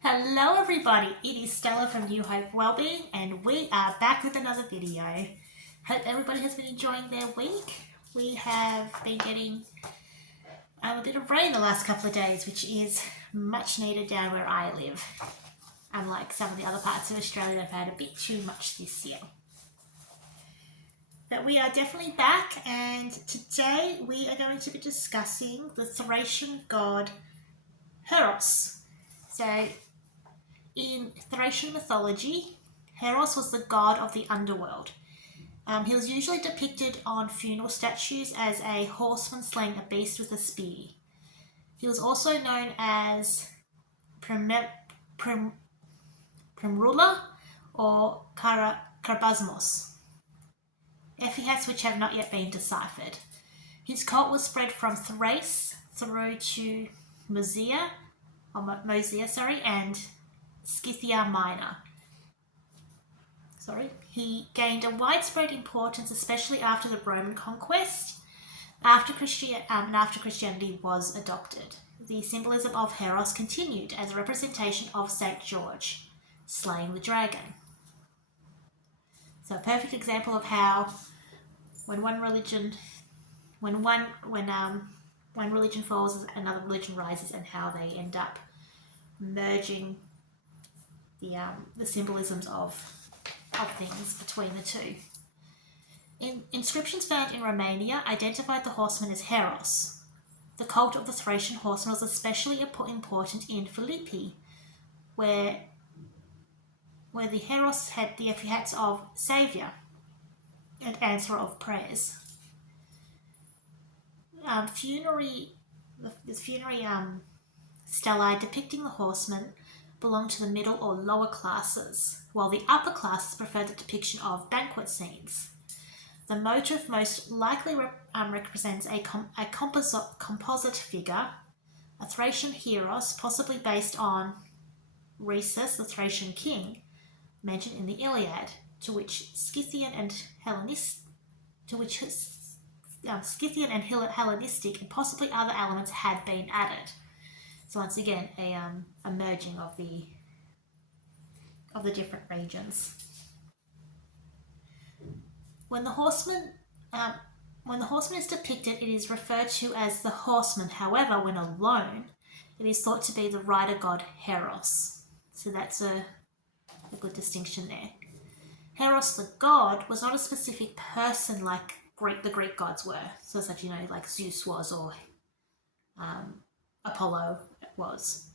Hello everybody, it is Stella from New Hope Wellbeing and we are back with another video. Hope everybody has been enjoying their week. We have been getting a bit of rain the last couple of days, which is much needed down where I live. Unlike some of the other parts of Australia, they've had a bit too much this year. But we are definitely back, and today we are going to be discussing the Thracian god Heros. So in Thracian mythology, Heros was the god of the underworld. He was usually depicted on funeral statues as a horseman slaying a beast with a spear. He was also known as Primrula or Karabasmos, epithets which have not yet been deciphered. His cult was spread from Thrace through to Moesia, and Scythia Minor. He gained a widespread importance, especially after the Roman conquest, after Christianity was adopted. The symbolism of Heros continued as a representation of Saint George slaying the dragon. So a perfect example of how when one religion falls, another religion rises, and how they end up merging the symbolisms of things between the two. Inscriptions found in Romania identified the horseman as Heros. The cult of the Thracian horseman was especially important in Philippi, where the Heros had the epithets of saviour and answerer of prayers. Funerary stelae depicting the horseman belonged to the middle or lower classes, while the upper classes preferred the depiction of banquet scenes. The motif most likely represents a composite figure, a Thracian Heros, possibly based on Rhesus, the Thracian king, mentioned in the Iliad, to which Scythian and Hellenistic and possibly other elements had been added. So once again, a merging of the different regions. When the horseman is depicted, it is referred to as the horseman. However, when alone, it is thought to be the rider god Heros. So that's a good distinction there. Heros, the god, was not a specific person like the Greek gods were. So such, like Zeus was, or Apollo was.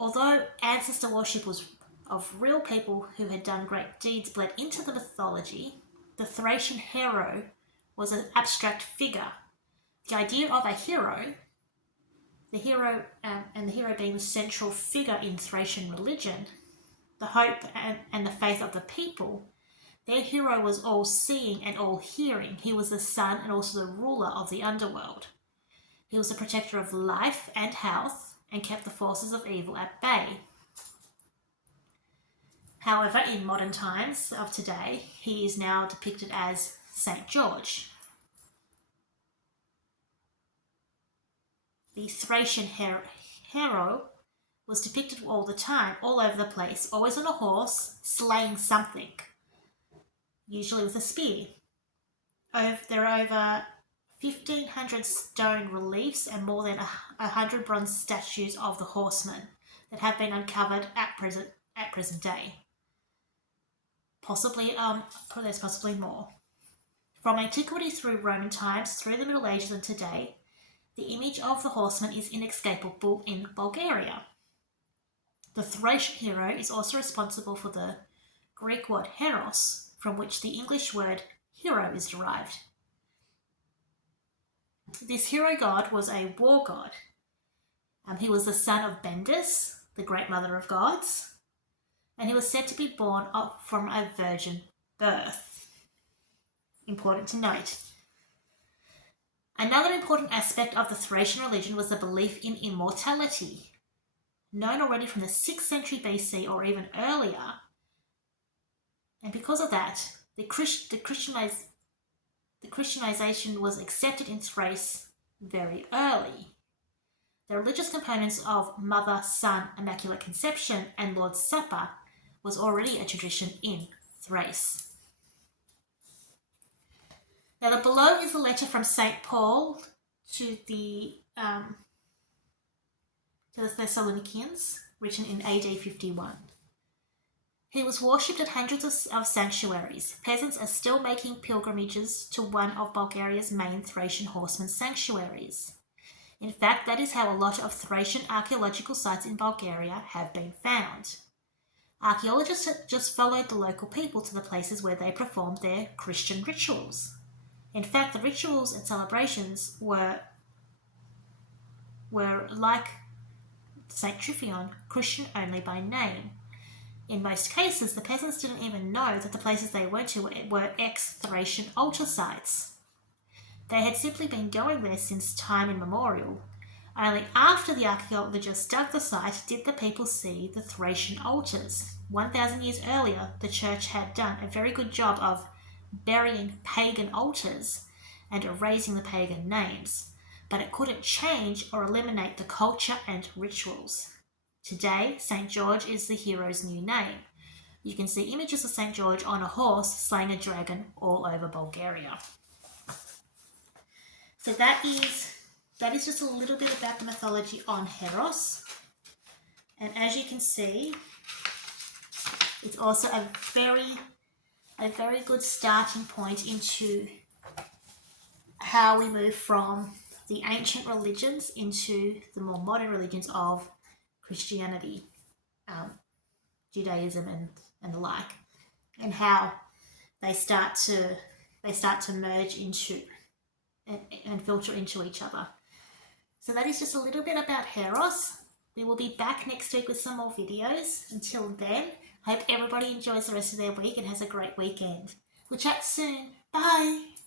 Although ancestor worship was of real people who had done great deeds bled into the mythology, the Thracian hero was an abstract figure. The idea of a hero, the hero being the central figure in Thracian religion, the hope and the faith of the people, their hero was all-seeing and all-hearing. He was the son and also the ruler of the underworld. He was the protector of life and health and kept the forces of evil at bay. However, in modern times of today, he is now depicted as Saint George. The Thracian hero was depicted all the time, all over the place, always on a horse, slaying something, usually with a spear. There are over 1,500 stone reliefs and more than 100 bronze statues of the horseman that have been uncovered at present day. There's possibly more. From antiquity through Roman times, through the Middle Ages and today, the image of the horseman is inescapable in Bulgaria. The Thracian hero is also responsible for the Greek word heros, from which the English word hero is derived. This hero god was a war god. He was the son of Bendis, the great mother of gods, and he was said to be born from a virgin birth. Important to note. Another important aspect of the Thracian religion was the belief in immortality. Known already from the 6th century BC or even earlier, and because of that, the Christianization was accepted in Thrace very early. The religious components of Mother, Son, Immaculate Conception and Lord's Supper was already a tradition in Thrace. Now, the below is a letter from St. Paul to the Thessalonians, written in AD 51. He was worshipped at hundreds of sanctuaries. Peasants are still making pilgrimages to one of Bulgaria's main Thracian horseman sanctuaries. In fact, that is how a lot of Thracian archaeological sites in Bulgaria have been found. Archaeologists just followed the local people to the places where they performed their Christian rituals. In fact, the rituals and celebrations were like St. Tryphion, Christian only by name. In most cases, the peasants didn't even know that the places they went to were ex-Thracian altar sites. They had simply been going there since time immemorial. Only after the archaeologists dug the site did the people see the Thracian altars. 1,000 years earlier, the church had done a very good job of burying pagan altars and erasing the pagan names, but it couldn't change or eliminate the culture and rituals. Today, St. George is the hero's new name. You can see images of St. George on a horse slaying a dragon all over Bulgaria. So that is just a little bit about the mythology on Heros. And as you can see, it's also a very good starting point into how we move from the ancient religions into the more modern religions of Christianity, Judaism, and the like, and how they start to merge into and filter into each other. So that is just a little bit about Heros. We will be back next week with some more videos. Until then, I hope everybody enjoys the rest of their week and has a great weekend. We'll chat soon. Bye.